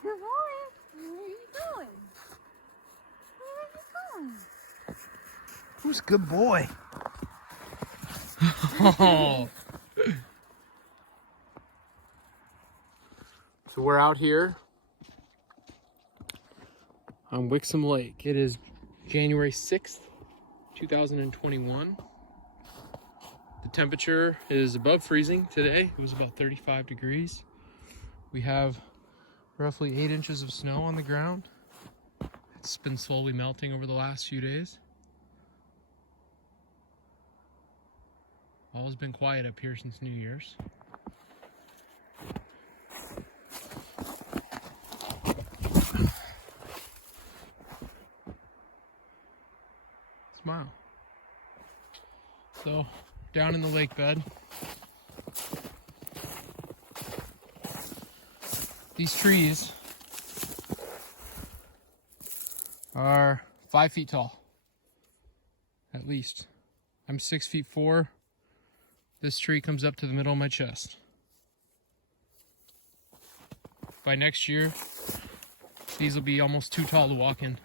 Good boy. Where are you going? Where are you going? Who's a good boy? Oh. So we're out here on Wixom Lake. It is January 6th, 2021. The temperature is above freezing today. It was about 35 degrees. We have roughly 8 inches of snow on the ground. It's been slowly melting over the last few days. All has been quiet up here since New Year's. Smile. So, down in the lake bed, these trees are 5 feet tall, at least. I'm 6'4". This tree comes up to the middle of my chest. By next year, these will be almost too tall to walk in.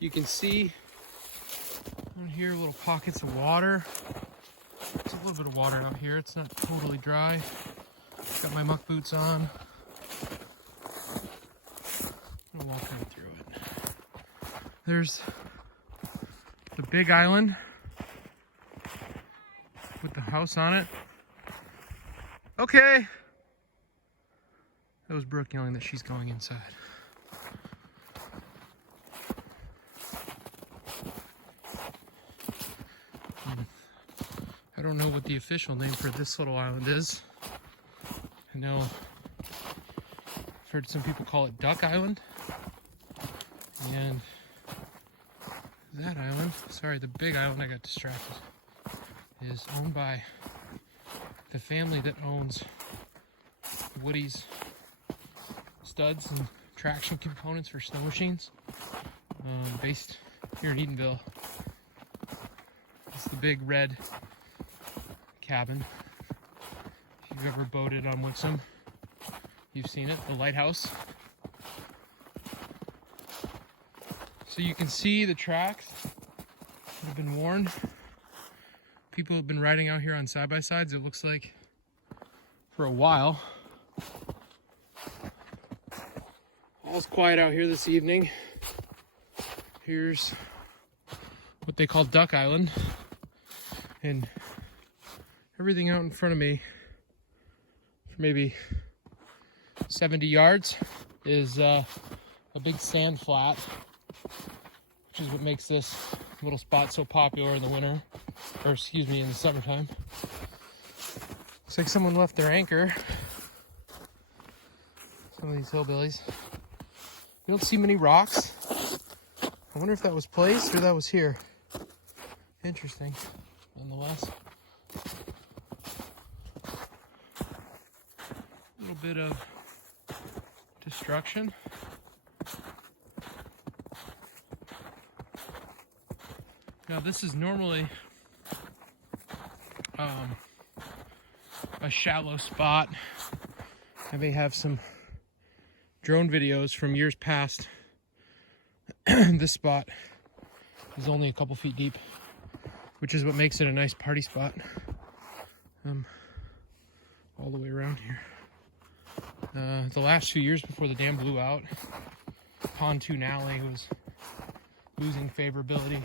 You can see down here little pockets of water. There's a little bit of water out here. It's not totally dry. Got my muck boots on. I'm gonna walk right through it. There's the big island with the house on it. Okay. That was Brooke yelling that she's going inside. I don't know what the official name for this little island is. I know I've heard some people call it Duck Island. And that island, sorry, the big island, I got distracted, is owned by the family that owns Woody's studs and traction components for snow machines, based here in Eatonville. It's the big red cabin. If you've ever boated on Wixom, you've seen it, the lighthouse. So you can see the tracks that have been worn. People have been riding out here on side-by-sides, it looks like, for a while. All's quiet out here this evening. Here's what they call Duck Island. And everything out in front of me, for maybe 70 yards, is a big sand flat, which is what makes this little spot so popular in the winter, or excuse me, in the summertime. Looks like someone left their anchor. Some of these hillbillies. You don't see many rocks. I wonder if that was placed or that was here. Interesting, nonetheless. A little bit of destruction. Now this is normally a shallow spot. I may have some drone videos from years past. This spot is only a couple feet deep, which is what makes it a nice party spot. All the way around here. The last few years before the dam blew out, Pontoon Alley was losing favorability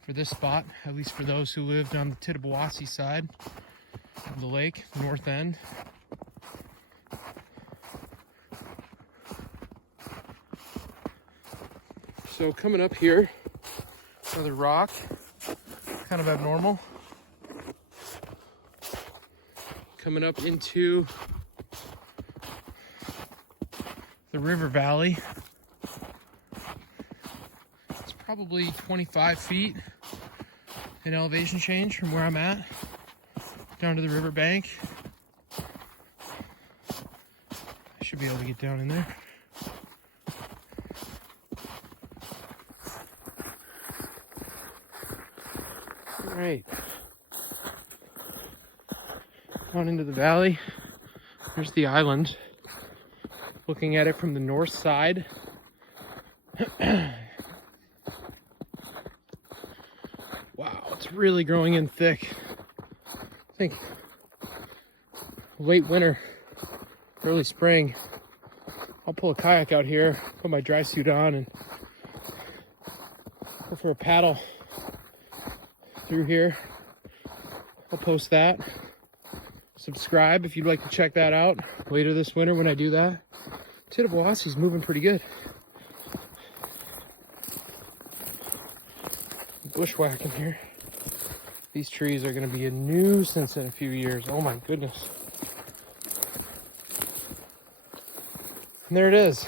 for this spot, at least for those who lived on the Tittabawassee side of the lake, north end. So coming up here, another rock, kind of abnormal. Coming up into the river valley. It's probably 25 feet in elevation change from where I'm at down to the river bank. I should be able to get down in there. All right. on into the valley. There's the island. Looking at it from the north side. Wow, it's really growing in thick. I think late winter, early spring, I'll pull a kayak out here, put my dry suit on, and go for a paddle through here. I'll post that. Subscribe if you'd like to check that out later this winter when I do that. Tittabawassee moving pretty good. Bushwhacking here. These trees are going to be a nuisance in a few years. Oh my goodness. And there it is.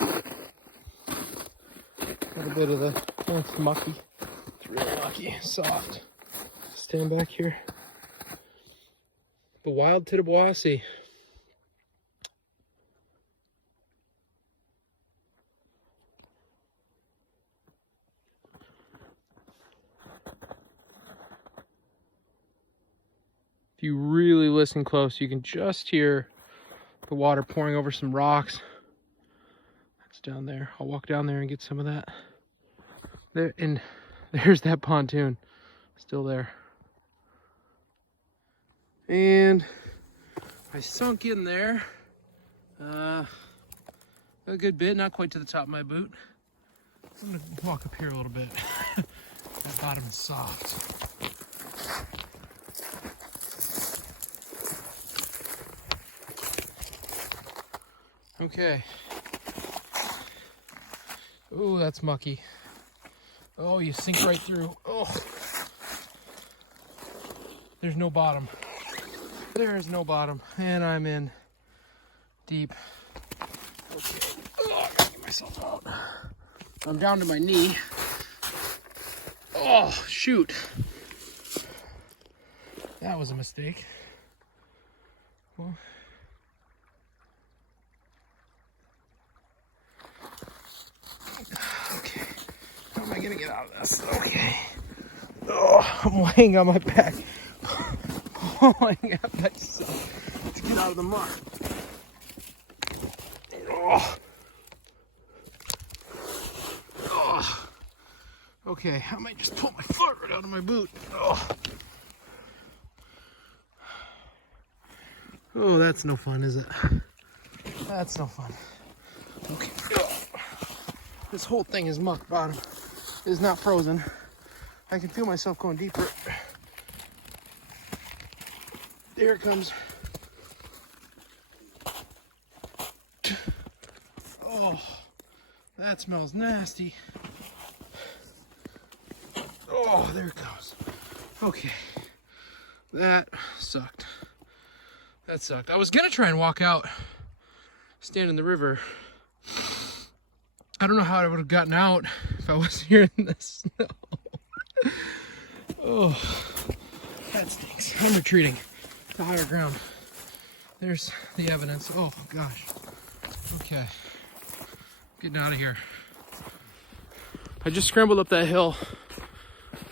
A little bit of the, oh, it's mucky. It's really mucky, soft. Stand back here. The wild Tittabawassee. If you really listen close, you can just hear the water pouring over some rocks. That's down there. I'll walk down there and get some of that. There, and there's that pontoon still there. And I sunk in there a good bit, not quite to the top of my boot. I'm gonna walk up here a little bit. That bottom is soft. Okay. Oh, that's mucky. Oh, you sink right through. Oh. There's no bottom. There is no bottom. And I'm in deep. Okay. Oh, I gotta get myself out. I'm down to my knee. Oh, shoot. That was a mistake. Well, okay. How am I gonna get out of this? Okay. Oh, I'm laying on my back. Pulling at myself to get out of the mud. Oh. Oh. Okay, I might just pull my foot right out of my boot. Oh. Oh, that's no fun, is it? That's no fun. Okay. Oh. This whole thing is muck bottom. It is not frozen. I can feel myself going deeper. There it comes. Oh, that smells nasty. Oh, there it goes. Okay, that sucked. That sucked. I was gonna try and walk out, stand in the river. I don't know how I would have gotten out if I was here in the snow. Oh, that stinks. I'm retreating to higher ground. There's the evidence. Oh gosh. Okay. Getting out of here. I just scrambled up that hill.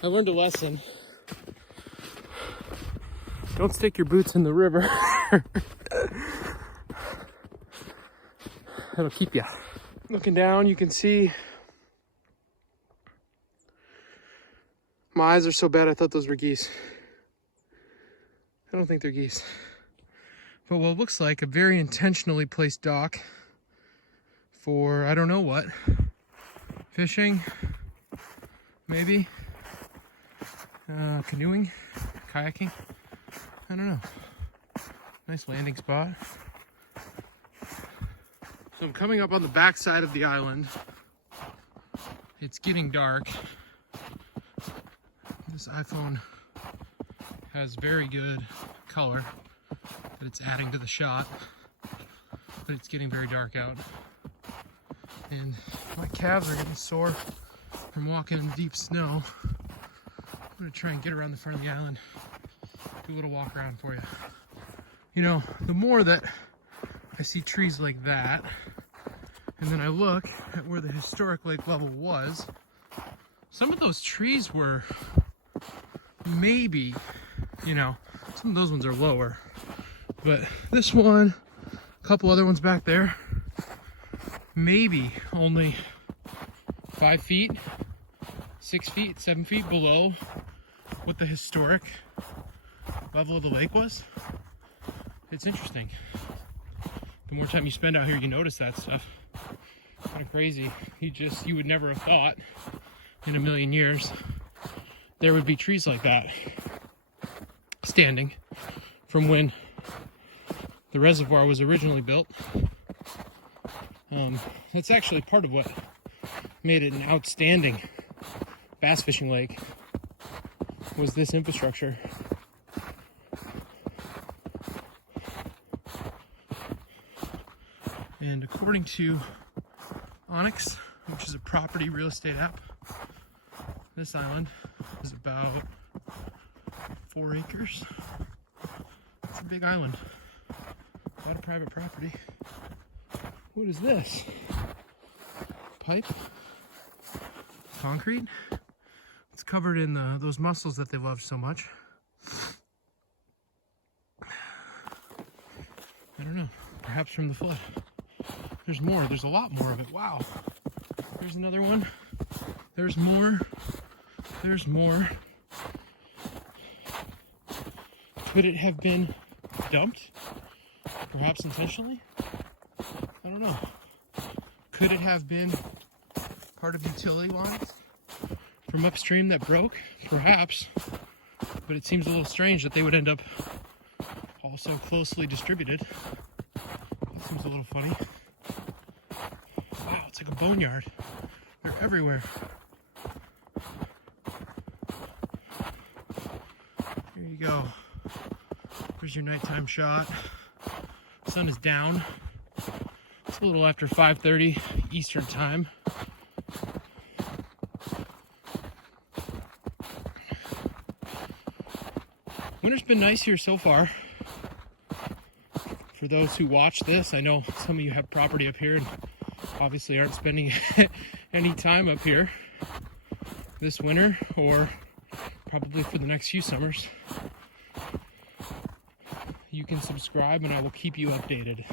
I learned a lesson. Don't stick your boots in the river. That'll keep you. Looking down, you can see my eyes are so bad I thought those were geese. I don't think they're geese. But what looks like a very intentionally placed dock for I don't know what. Fishing, maybe. Canoeing, kayaking. I don't know. Nice landing spot. So I'm coming up on the back side of the island. It's getting dark. This iPhone has very good color that it's adding to the shot, but it's getting very dark out. And my calves are getting sore from walking in deep snow. I'm gonna try and get around the front of the island, do a little walk around for you. You know, the more that I see trees like that, and then I look at where the historic lake level was, some of those trees were maybe, you know, Some of those ones are lower, but this one, a couple other ones back there, maybe only 5 feet, 6 feet, 7 feet below what the historic level of the lake was. It's interesting. The more time you spend out here, you notice that stuff. Kind of crazy. You would never have thought in a million years there would be trees like that standing from when the reservoir was originally built. That's actually part of what made it an outstanding bass fishing lake, was this infrastructure. And according to Onyx, which is a property real estate app, this island is about 4 acres. It's a big island. A lot of private property. What is this? Pipe? Concrete? It's covered in those mussels that they love so much. I don't know. Perhaps from the flood. There's more. There's a lot more of it. Wow. There's another one. There's more. There's more. Could it have been dumped? Perhaps intentionally? I don't know. Could it have been part of utility lines from upstream that broke? Perhaps. But it seems a little strange that they would end up all so closely distributed. That seems a little funny. Wow, it's like a boneyard. They're everywhere. Here you go. Here's your nighttime shot. Sun is down. It's a little after 5:30 Eastern time. Winter's been nice here so far. For those who watch this, I know some of you have property up here and obviously aren't spending any time up here this winter, or probably for the next few summers. You can subscribe and I will keep you updated.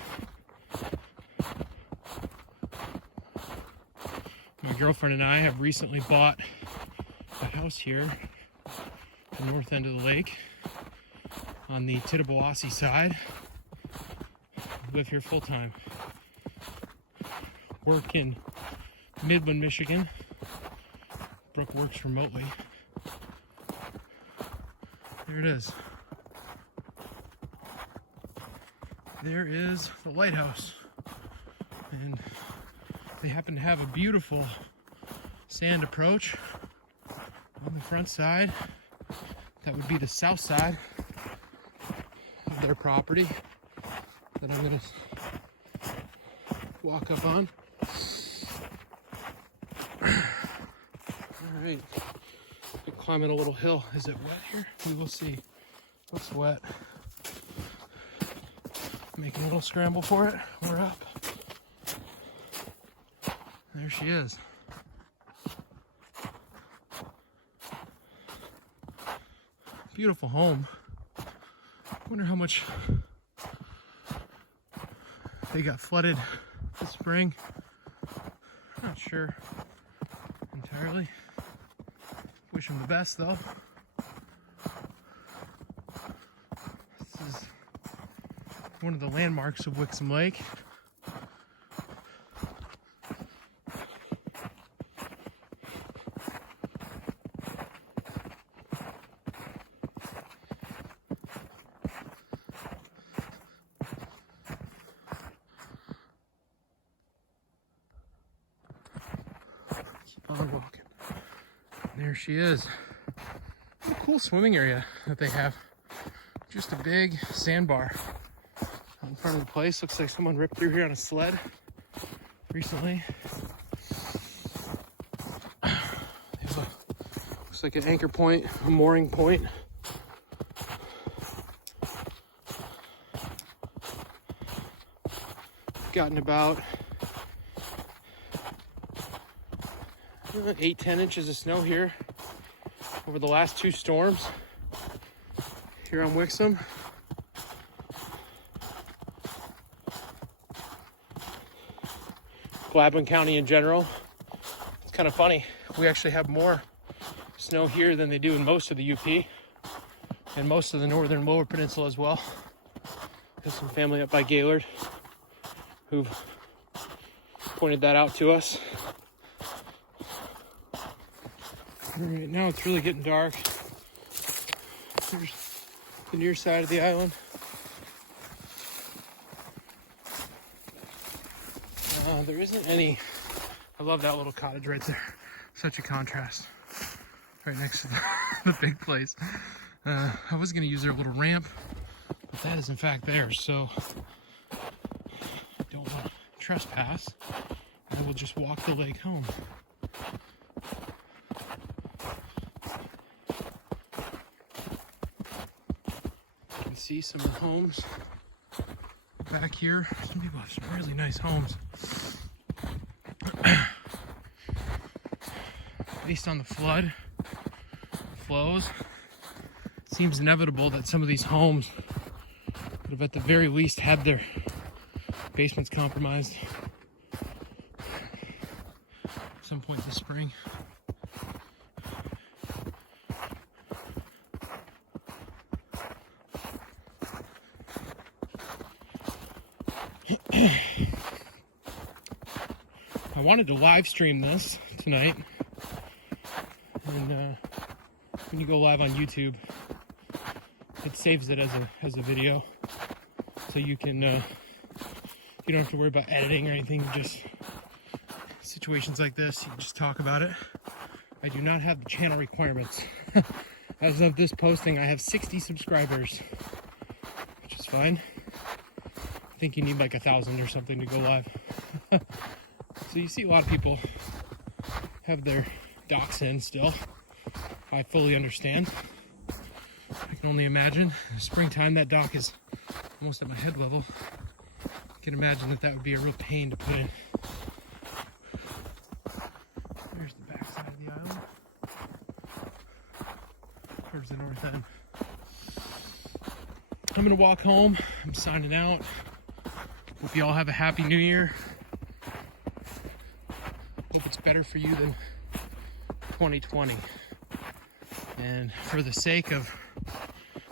My girlfriend and I have recently bought a house here at the north end of the lake on the Tittabawassee side. Live here full time. Work in Midland, Michigan. Brooke works remotely. There it is. There is the lighthouse. And they happen to have a beautiful sand approach on the front side. That would be the south side of their property that I'm going to walk up on. All right, climbing a little hill. Is it wet here? We will see. Looks wet. Making a little scramble for it. We're up. There she is. Beautiful home. Wonder how much they got flooded this spring. Not sure entirely. Wish them the best though. This is one of the landmarks of Wixom Lake. Keep on walking. And there she is. What a cool swimming area that they have. Just a big sandbar out in front of the place. Looks like someone ripped through here on a sled recently. Looks like an anchor point, a mooring point. Gotten about 8-10 inches of snow here over the last 2 storms. here on Wixom. Gladwin County in general. It's kind of funny. We actually have more snow here than they do in most of the UP and most of the northern lower peninsula as well. There's some family up by Gaylord who've pointed that out to us. Right now it's really getting dark. Here's the near side of the island. There isn't any. I love that little cottage right there. Such a contrast. Right next to the big place. I was going to use their little ramp, but that is in fact theirs, so I don't want to trespass. I will just walk the lake home. You can see some of the homes back here. Some people have some really nice homes. Based on the flows, it seems inevitable that some of these homes would have at the very least had their basements compromised at some point this spring. I wanted to live stream this tonight, and when you go live on YouTube, it saves it as a video, so you can you don't have to worry about editing or anything. Just situations like this, you can just talk about it. I do not have the channel requirements. As of this posting, I have 60 subscribers, which is fine. I think you need like 1,000 or something to go live. So you see a lot of people have their docks in still. I fully understand. I can only imagine. In the springtime, that dock is almost at my head level. I can imagine that would be a real pain to put in. There's the back side of the island. Towards the north end. I'm gonna walk home. I'm signing out. Hope you all have a happy new year. Hope it's better for you than 2020. And for the sake of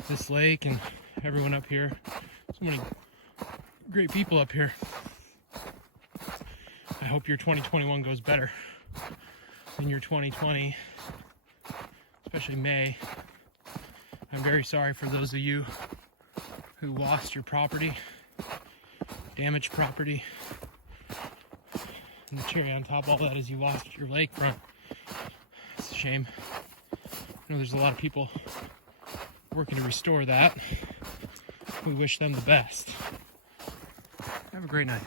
this lake and everyone up here, so many great people up here, I hope your 2021 goes better than your 2020, especially May. I'm very sorry for those of you who lost your property, damaged property. And the cherry on top of all that is you lost your lakefront. It's a shame. I know there's a lot of people working to restore that. We wish them the best. Have a great night.